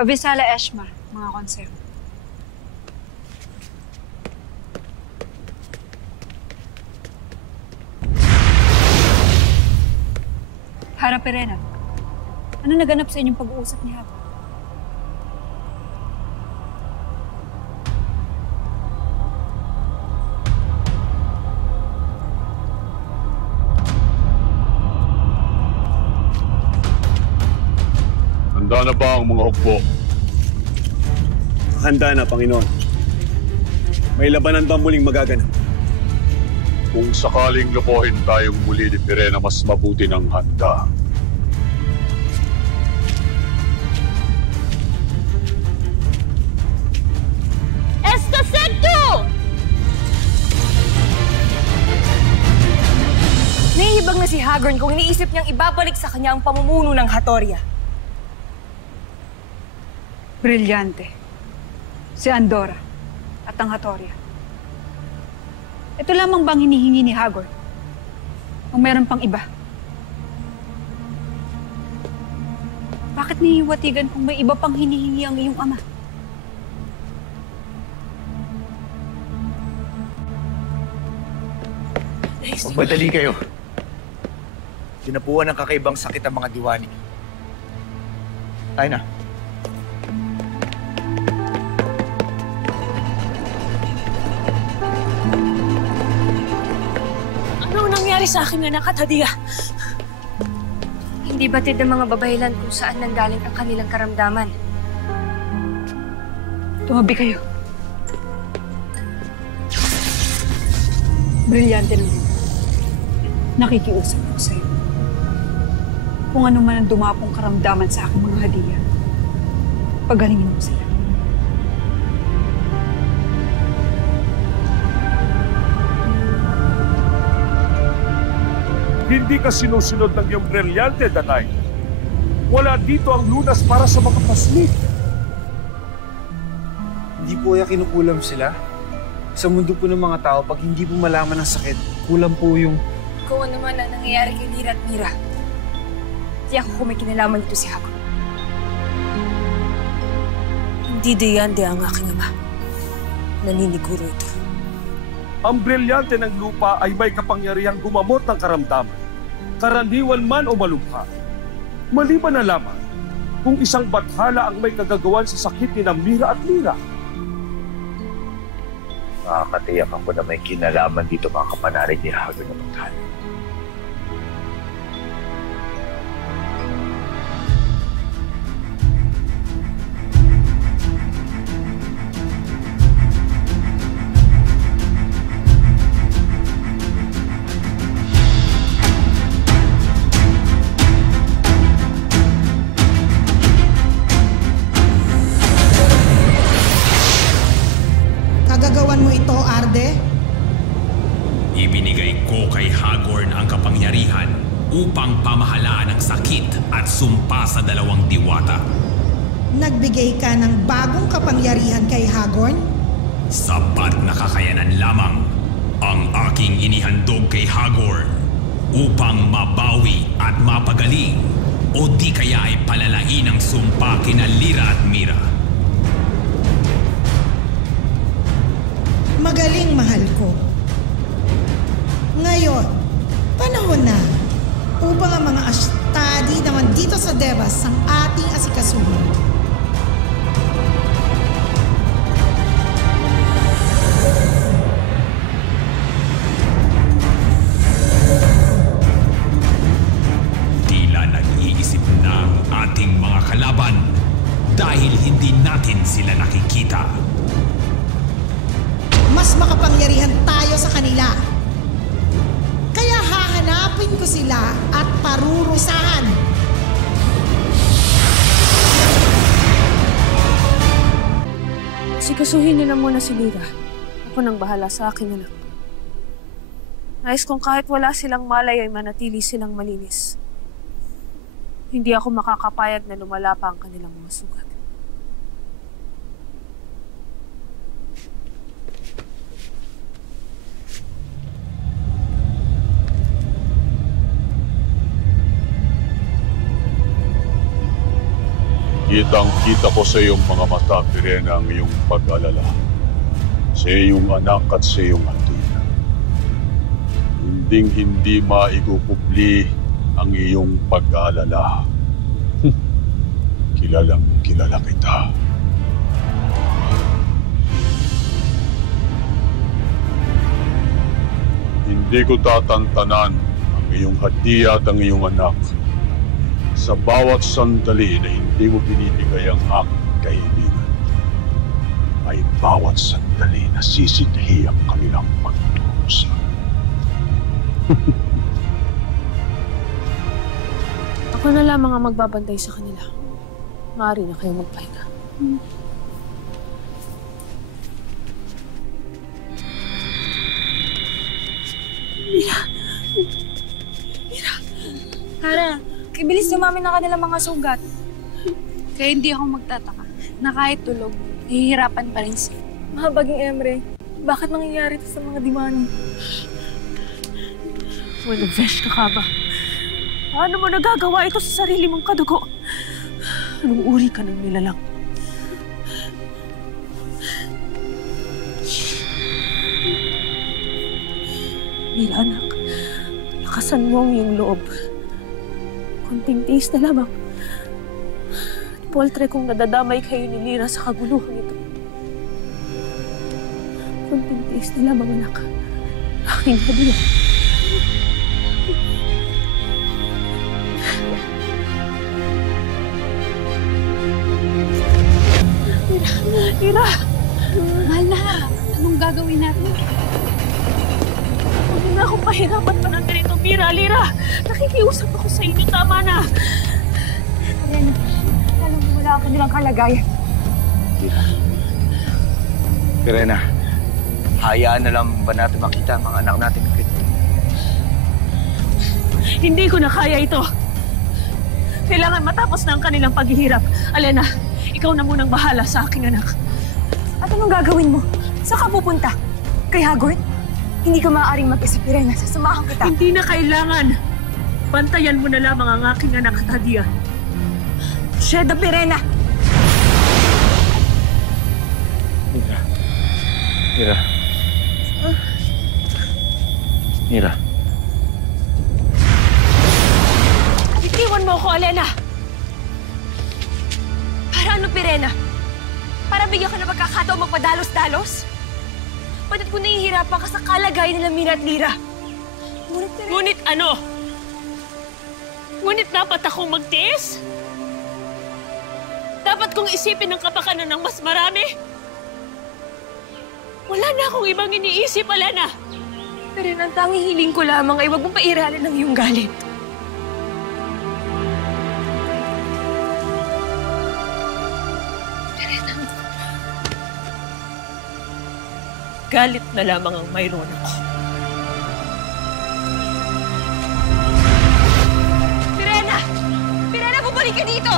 Avisala Eshma, mga konseho. Hara Perena, ano naganap sa inyong pag-uusap ni Haba? Handa na ba ang mga hukbo? Handa na, Panginoon. May labanan ba muling magaganap? Kung sakaling lupohin tayong muli ni Pirena, mas mabuti ng handa. Escaseto! Nahihibag na si Hagorn kung iniisip niyang ibabalik sa kanya ang pamumuno ng Hatoria. Brilyante. Si Andorra at ang Hatoria. Ito lamang bang hinihingi ni Hagorn? O meron pang iba? Bakit nihiwatigan kung may iba pang hinihingi ang iyong ama? Magmadali kayo. Tinapuan ng kakaibang sakit ang mga diwani. Tayo na. Anong nangyari sa aking anak at Hadia? Hindi batid ng mga babaylan kung saan nanggaling ang kanilang karamdaman. Tumabi kayo. Brilyante naman. Nakikiusap ako sa'yo. Kung ano man ang dumapong karamdaman sa aking mga hadiya, pagalingin mo sila. Hindi ka sinusunod ng iyong brilyante, Danay. Wala dito ang lunas para sa mga paslit. Hindi po kaya kinukulam sila. Sa mundo po ng mga tao, pag hindi po malaman ng sakit, kulang po yung... Kung ano man ang nangyayari kay Lira at Mira, di ako kung may kinalaman dito si Hagorn. Hindi Deyande ang aking ama. Naniniguro ito. Ang brilyante ng lupa ay may kapangyarihang gumamot ng karamdaman, karaniwan man o malubha. Maliban na lamang kung isang bathala ang may kagagawan sa sakit ni Mira at Lira. Nakakatiyak ako na may kinalaman dito mga kapanalig ni Hagorn na bathala. Gagawan mo ito, Arde? Ibinigay ko kay Hagorn ang kapangyarihan upang pamahalaan ang sakit at sumpa sa dalawang diwata. Nagbigay ka ng bagong kapangyarihan kay Hagorn? Sapat na kakayanan lamang ang aking inihandog kay Hagorn upang mabawi at mapagaling o di kaya ay palalain ang sumpa kina Lira at Mira. Magaling, mahal ko. Ngayon, panahon na upang ang mga astadi naman dito sa Devas ang ating asikasuhin. Tila nag-iisip na ang ating mga kalaban dahil hindi natin sila nakikita. Mas makapangyarihan tayo sa kanila. Kaya hahanapin ko sila at parurusahan. Sikasuhin niyo na muna si Lira. Ako nang bahala sa aking anak. Nais kong kahit wala silang malay ay manatili silang malinis. Hindi ako makakapayag na lumala pa ang kanilang mga sugat. Kitang-kita ko sa iyong mga mata, Pirena, ang iyong pag-alala. Sa iyong anak at sa iyong atina. Hinding-hindi maigukubli ang iyong pag-alala. Kilalang kilala kita. Hindi ko tatantanan ang iyong hadiah at ang iyong anak. Sa bawat sandali na hindi mo binibigay ang aking kaibigan, ay bawat sandali na sisidhi ang kanilang pagdurusa. Ako na lamang ang magbabantay sa kanila. Maaari na kayo magpahinga. Hara, ibilis dumamin na kanilang mga sugat. Kaya hindi ako magtataka na kahit tulog, nahihirapan pa rin sila. Mahabaging Emre, bakit nangyayari ito sa mga dimani? Walang-vesh ka ba? Paano mo nagagawa ito sa sarili mong kadugo? Anong uri ka ng nilalang? Mira, anak, lakasan mo ang iyong loob. Kunting tiis na lamang. At poltre kung nadadamay kayo ni Lira sa kaguluhan ito. Kunting tiis na lamang, anak. Aking hadiah. Lira! Mahal na Hara, anong gagawin natin? Huwag na akong pahirapan pa ng ganito, Mira, Lira! Nakikiusap ako sa inyo, tama na! Ayan, alam mo wala ako nilang kalagayan. Pirena, hayaan na lang ba natin makita ang mga anak natin? Hindi ko na kaya ito. Kailangan matapos na ang kanilang paghihirap. Alena, ikaw na munang bahala sa aking anak. At anong gagawin mo? Saan ka pupunta? Kay Hagorn? Hindi ka maaaring mag-isa, Pirena. Sasamahan kita. Hindi na kailangan. Bantayan mo na lamang ang aking anak at hadiah. Sheda, Pirena! Mira. Mira. Bitiwan mo ako, Alena! Para ano, Pirena? Para bigyan ka na pagkakataon magpadalos-dalos? Ba't kung nahihirapan ka sa kalagayan nila Mina at Lira? Ngunit ano? Ngunit dapat akong magtiis? Dapat kong isipin ang kapakanan ng mas marami? Wala na akong ibang iniisip, Alena! Pero ang tanging hiling ko lamang ay huwag mong pairalin ang iyong galit. Galit na lamang ang mayroon ako. Pirena! Pirena, bumalik ka dito!